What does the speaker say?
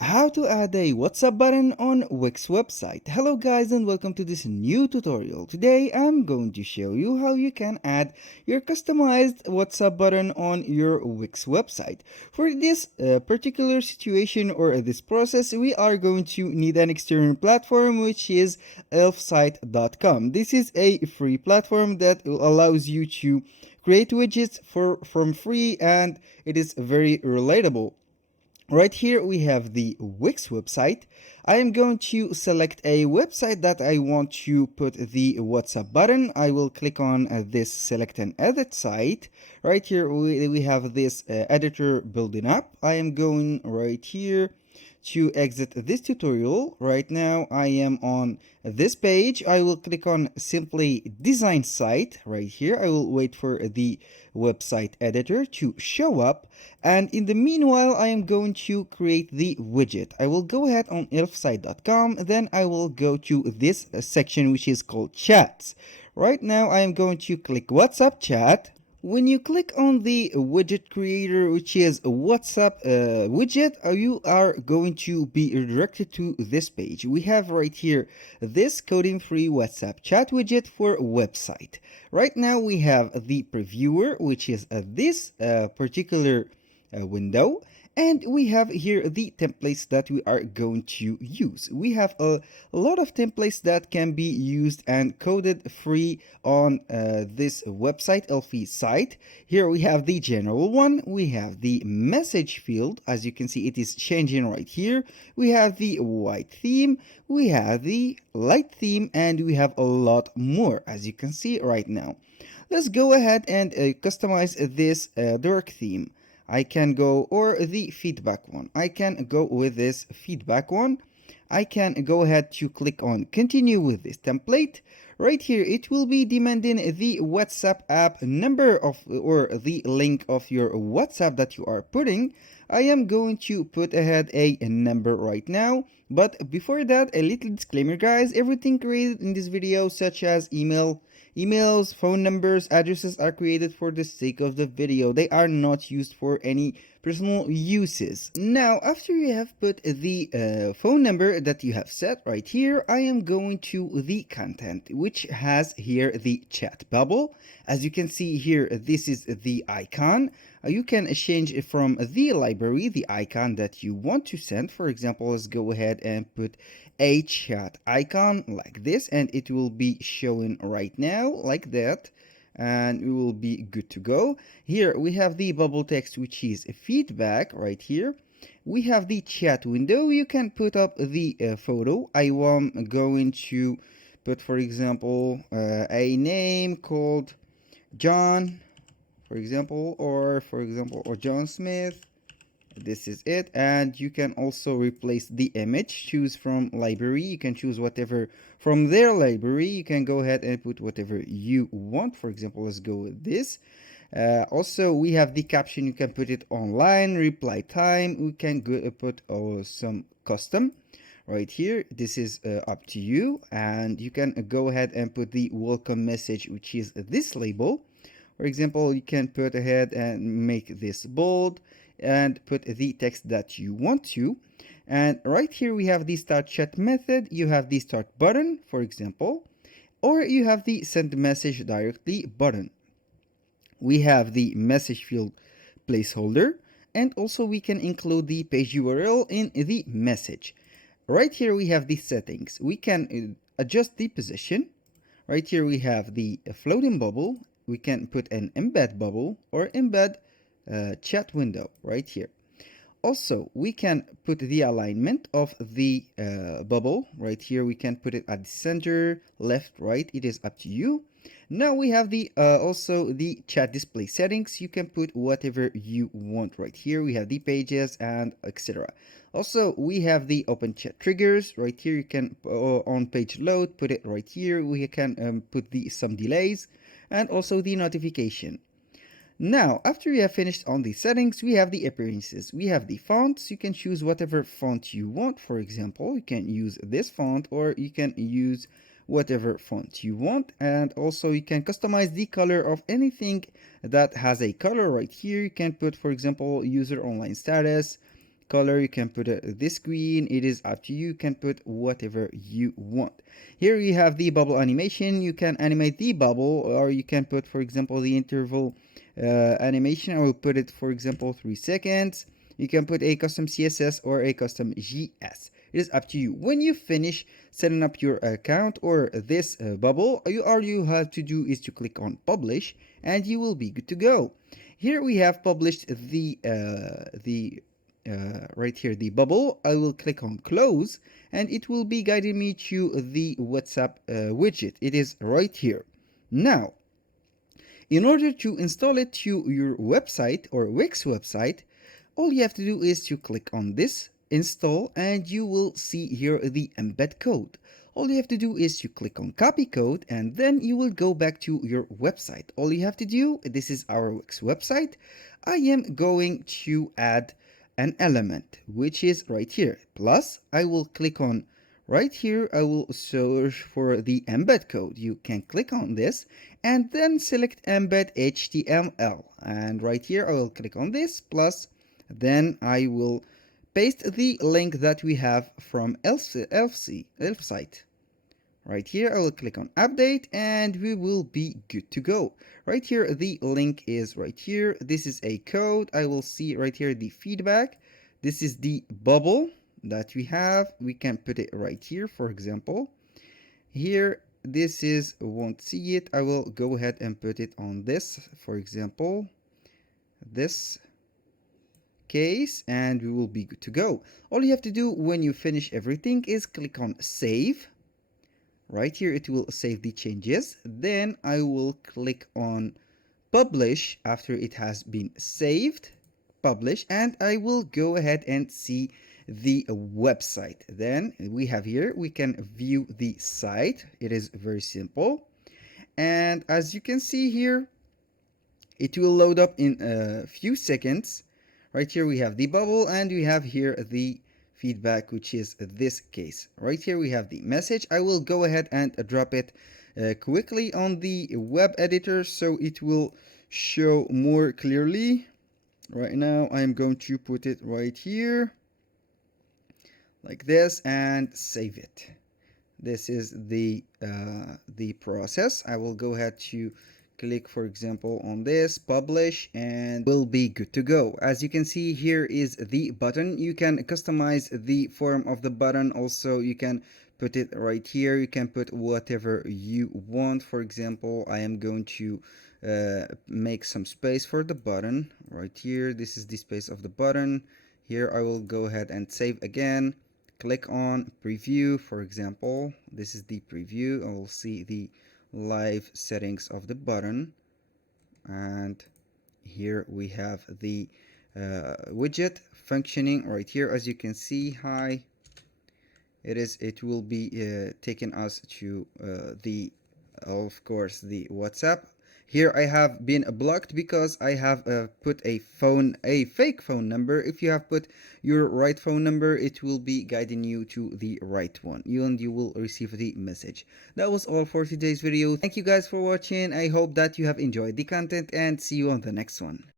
How to add a WhatsApp button on Wix website. Hello guys and welcome to this new tutorial. Today I'm going to show you how you can add your customized WhatsApp button on your Wix website. For this particular situation or this process, we are going to need an external platform, which is elfsight.com. This is a free platform that allows you to create widgets from free, and it is very relatable. Right here we have the Wix website. I am going to select a website that I want to put the WhatsApp button. I will click on this select and edit site. Right here we have this editor building up. I am going right here to exit this tutorial. Right now I am on this page. I will click on simply design site right here. I will wait for the website editor to show up, and in the meanwhile I am going to create the widget. I will go ahead on elfsight.com, then I will go to this section which is called chats. Right now I am going to click WhatsApp chat. When you click on the widget creator, which is a WhatsApp widget, you are going to be redirected to this page. We have right here this coding free WhatsApp chat widget for website. Right now we have the previewer, which is this particular window, and we have here the templates that we are going to use. We have a lot of templates that can be used and coded free on this website, Elfie site. Here we have the general one, we have the message field. As you can see, it is changing right here. We have the white theme, we have the light theme, and we have a lot more, as you can see right now. Let's go ahead and customize this dark theme. I can go, or the feedback one. I can go with this feedback one. I can go ahead to click on continue with this template. Right here, it will be demanding the WhatsApp app number of, or the link of your WhatsApp that you are putting. I am going to put ahead a number right now. But before that, a little disclaimer guys, everything created in this video, such as emails, phone numbers, addresses, are created for the sake of the video. They are not used for any personal uses. Now, after you have put the phone number that you have set right here, I am going to the content, which has here the chat bubble. As you can see here, this is the icon. You can change it from the library, the icon that you want to send. For example, let's go ahead and put a chat icon like this, and it will be showing right now like that, and we will be good to go. Here we have the bubble text, which is feedback right here. We have the chat window. You can put up the photo. I am going to put, for example, a name called John, for example, or John Smith. This is it. And you can also replace the image. Choose from library. You can choose whatever from their library. You can go ahead and put whatever you want. For example, let's go with this. Also, we have the caption. You can put it online, reply time. We can go, put some custom right here. This is up to you, and you can go ahead and put the welcome message, which is this label. For example, you can put ahead and make this bold and put the text that you want to. And right here we have the start chat method. You have the start button, for example, or you have the send message directly button. We have the message field placeholder, and also we can include the page URL in the message. Right here we have the settings. We can adjust the position. Right here we have the floating bubble. We can put an embed bubble or embed chat window right here. Also, we can put the alignment of the bubble right here. We can put it at the center, left, right. It is up to you. Now we have the also the chat display settings. You can put whatever you want right here. We have the pages and etc. Also, we have the open chat triggers right here. You can on page load, put it right here. We can put the some delays, and also the notification. Now, after we have finished on the settings, we have the appearances. We have the fonts. You can choose whatever font you want. For example, you can use this font, or you can use whatever font you want. And also you can customize the color of anything that has a color right here. You can put, for example, user online status, color. You can put this green. It is up to you. You can put whatever you want. Here you have the bubble animation. You can animate the bubble, or you can put, for example, the interval animation. I will put it, for example, 3 seconds. You can put a custom CSS or a custom GS. It is up to you. When you finish setting up your account or this bubble, all you have to do is to click on publish, and you will be good to go. Here we have published the right here, the bubble. I will click on close, and it will be guiding me to the WhatsApp widget. It is right here. Now, in order to install it to your website or Wix website, all you have to do is to click on this install, and you will see here the embed code. All you have to do is to click on copy code, and then you will go back to your website. All you have to do, this is our Wix website. I am going to add an element, which is right here. Plus, I will click on right here. I will search for the embed code. You can click on this and then select embed HTML. And right here, I will click on this. Plus, then I will paste the link that we have from Elfsight. Right here, I will click on update, and we will be good to go. Right here, the link is right here. This is a code. I will see right here the feedback. This is the bubble that we have. We can put it right here, for example. Here, this is, won't see it. I will go ahead and put it on this, for example, this case, and we will be good to go. All you have to do when you finish everything is click on save. Right here, it will save the changes. Then I will click on publish after it has been saved. Publish, and I will go ahead and see the website. Then we have here, we can view the site. It is very simple. And as you can see here, it will load up in a few seconds. Right here, we have the bubble, and we have here the feedback, which is this case. Right here we have the message. I will go ahead and drop it quickly on the web editor so it will show more clearly. Right now I'm going to put it right here like this and save it. This is the process. I will go ahead to click, for example, on this, publish, and we'll be good to go. As you can see, here is the button. You can customize the form of the button. Also, you can put it right here. You can put whatever you want. For example, I am going to make some space for the button right here. This is the space of the button. Here I will go ahead and save again. Click on preview, for example. This is the preview. I will see the live settings of the button, and here we have the widget functioning right here. As you can see, hi, it will be taking us to the of course the WhatsApp. Here I have been blocked because I have put a fake phone number. If you have put your right phone number, it will be guiding you to the right one, and you will receive the message. That was all for today's video. Thank you guys for watching. I hope that you have enjoyed the content, and see you on the next one.